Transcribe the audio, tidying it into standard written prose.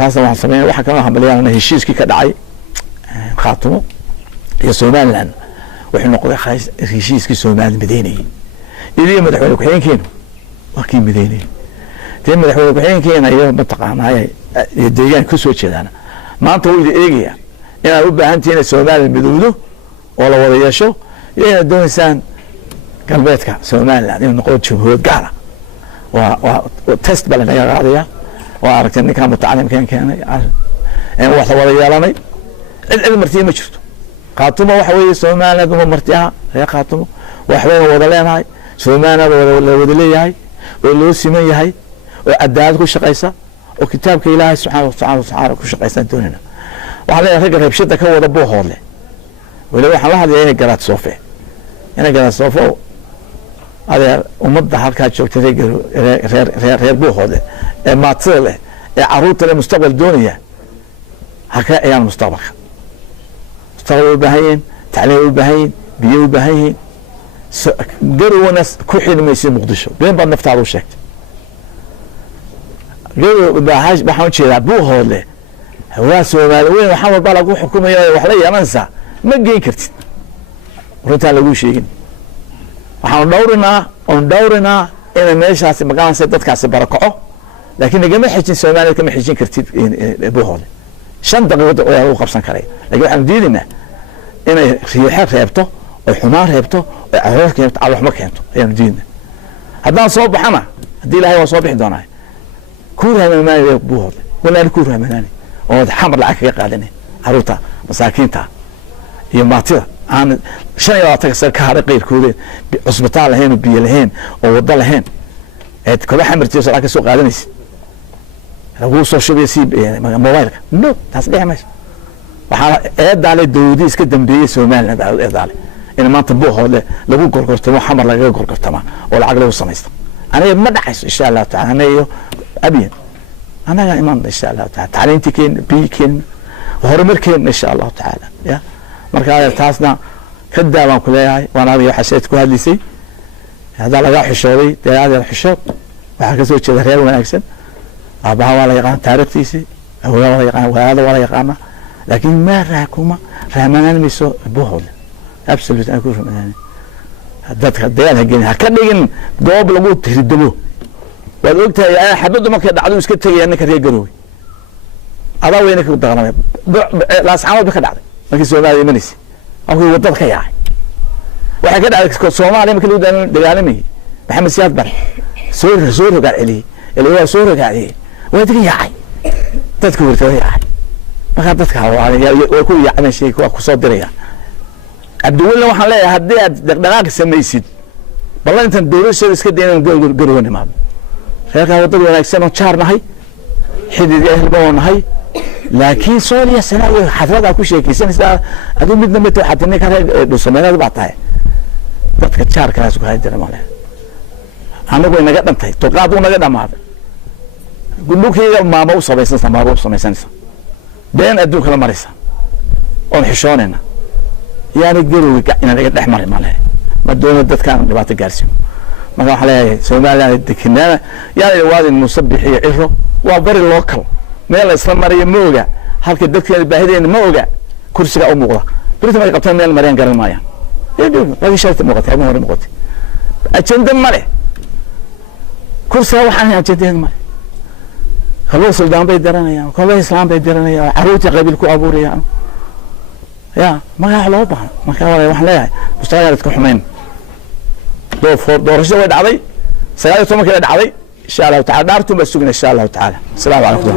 هذا واحد سمين واحد كمان حمليان أنا هشيس كي كدعي خاطمه يسومان لأن وإحنا نقول خايس هشيس كي سومان مديني اللي مدحوا لك حين كينو وكين مديني تيم مدحوا لك حين كينو أيوة منطقة معي يديان كسوة كذا أنا ما أنت ولد إيجيا إن أوبا أنتين سومان المدودو ولا ولا يشو يعني دون إنسان قلبتك سومان لأن نقول شهود قارة وتست بلنا يا غادية وأعرف إني كان متعلم كان يعني واحد ولا يلامي المرتين ما شفته قاطمه وحوي سومانا دم مرتيها هي قاطمه وحوي وضلين هاي سومانا وضلي هاي ولوسيمي هاي وعداد كل شقيسة وكتابك إلهي سبحانه وتعالى كل شقيسة دوننا وعليه رجل بشدة كوا ضبوه هذا ولو حلاها هي قرات صوفي أنا قرات صوفه هذا ومضى حركات شو تريجر غير بوه هذا ما تصله عروض المستقبل دنيا هكا أيام المستقبل مستقبل بهين تعليم بهين بيو بهين قروا ناس كحيل ما يصير مقدشوا بين بعض نفتعلوا شك قروا بحاج بحاول شيء بوه هذا هو سوى وين محمد بالغ حكومة وحلية منسى ما جين كرت رتال لقوا شيء waxaan dhowrinaa in meeshaasi magacaanse dadkaasi barakaco laakiin nagama xijin Soomaaliya kama xijin kartid buuhooda 5 daqiiqo oo lagu qabsan karay laakiin waxaan diidinaa inay riixo reebto oo xumaan reebto oo caroor keento aan wax ma keento ayaan diidinaa haddaan soo baxana haddii Ilaahay waa soo bixi doonaa kuuraamaanay buuhooda walaal kuuraamaanay oo xamar lacag kaga qaadanay caruurta masaakiinta iyo maatida aan shan iyo labaatan sano ka haray qeyrkoodeen cusbitaal lahayn oo biyo lahayn oo wada lahayn eed kala xamartiyo soo soo qaadanaysid lagu soo shubay mobilka no taas dhexmayso waxa eedaale dawladda iska dambeeyay Soomaaliland eedaale in maanta buuxoode lagu gorgortamo xamar laga gorgortama oo lacag lagu sameeysto aniga ma dhacayso insha Allah ta'ala anayo abiyan anaga iman insha Allah ta'ala tacliintikeen biikeen horumarkeen insha Allah ta'ala ya marka taasna ka daawaan ku leeyahay waana adiga xaseed ku hadlisay hada laga xishooday deegaanada xishood waxa ka soo jeeda reer wanaagsan abaha wala yaqaan taariikhtiisi awaa wala yaqaan wala yaqaan laakiin ma raakuma rahmanan miso buuxood absolutely aku rahmanan dadka deegaanka geena ka dhigin goob lagu tiridabo wad ogtahay xabadu markay dhacdo iska tagay ninka reer garooy adaa weynka ku daqanay la saxaabad ka dhacday markii Soomaaliya imanaysa oo wadada ka yahay waxa ka dhacay Soomaaliya markii lagu dagaalamay Maxamed Siyaad Bar soo rogaal celi ilaa soo rogaal wadada yahay dadku wartay yahay marka dadka way ku yaaceen shay ku soo diraya Abdulla waxaan leeyahay haddii aad dhaqdhaqaaq samaysid ballan intan dawladda iska deeyan garownimaad reerka wadada wanaagsan oo jaarnahay xidid ehelboonahay laakiin Soomaaliya sanaayo xaflada ku sheekaysanaysa adoo midna mid waxa tinay ka dhusameeyay baatay dadka jaarkaas ku haydir male anagu inaga dhantay toqaad uu naga dhamaad gudubkayga maama u samaysanaysa been adduunka la maraysa oo xishoonayna yaani garowga inaga dhaxmar male ma doono dadkan dhibaato gaarsiin marka waxa leeyahay Soomaaliya dekenaa yaani waadin musabbixiyo ciro waa bari local meel isla mariyo ma oga halka dadka baahideen ma oga kursiga u muuqda birta ma qabtaan meel mareen garan maayaan wadi sharti muuqata ma hore muuqata ajenda male kursiga waxaan ajendeen male haloo suldaan bay daranayaan kolay islaam bay daranayaan caruurta qabiil ku abuurayaan ya ma loo baahan marka waxaan leeyahay mustaqbalka xumeyn doorasho way dhacday 19 kale dhacday insha Allah ta'ala daartu ma sugna insha Allah ta'ala assalamu alaykum